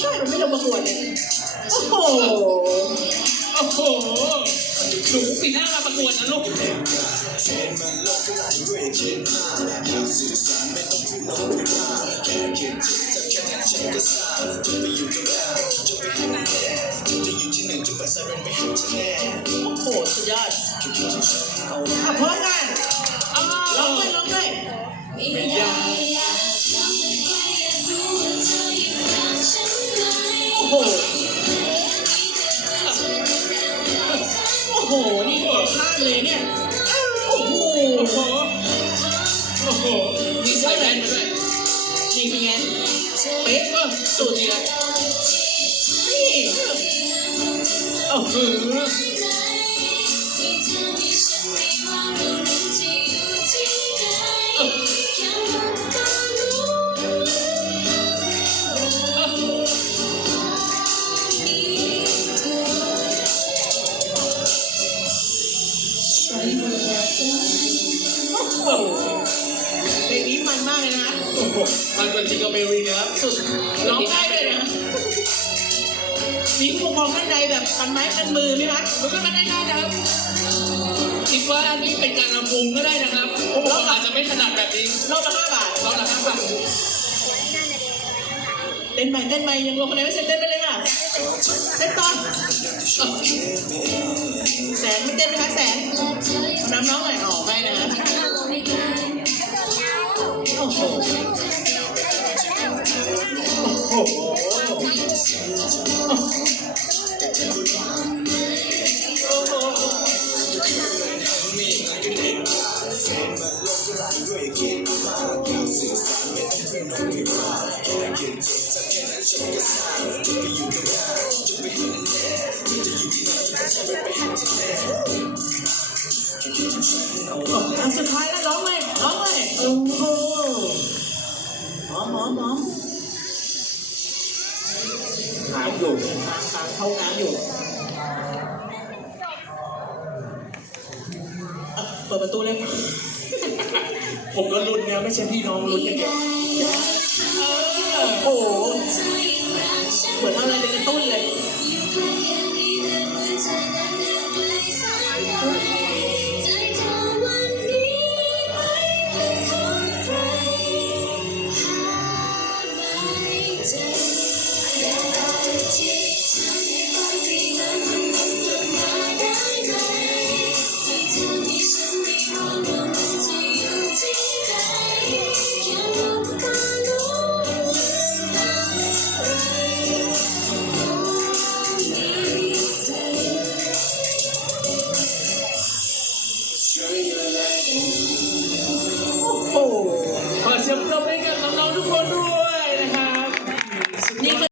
ใช่มันไม่ลงประกวดเลยโอ้โหโอ้โหหนูปีหน้ามาประกวดนะลูกโอ้โหสุดยอดพร้อมกันร้องเลยไม่ได้โอ้โหโอ้โหนี่พลาดเลยเนี่ยโอ้โหโอ้โหมีใส่แว่นมาด้วยนี่เป็นไงเป๊ะสุดเลยนี่โอ้โหเพลงนี้มันมากเลยนะโอ้โหมันเป็นจิงเกิลเบลลี่นะครับสุดร้องได้เลยนะมีผู้ปกครองท่านใดแบบกันไม้กันมือไหมคะมันก็มาได้นะครับคิดว่านี่เป็นการรำวงก็ได้นะครับเราอาจจะไม่ถนัดแบบนี้รอบละ5 บาทรอบละ5 บาทเต้นใหม่ยังลงคะแนนไม่เสร็จเต้นไปเลยค่ะเต้นต่อแสนไม่เต้นไหมคะแสนน้ำน้องหน่อยออกไปนะโอ้โหโอ้โหอันสุดท้ายแล้วร้องเลยโอ้โหหอมหางอยู่หางเข้าน้ำอยู่เปิดประตูเลยผมก็ลุ้นเนี่ยไม่ใช่พี่น้องลุ้นอย่างเดียวโอ้โหเหมือนอะไรเป็นกระตุ้นเลยขอเสียงปรบมือให้กับน้องๆทุกคนด้วย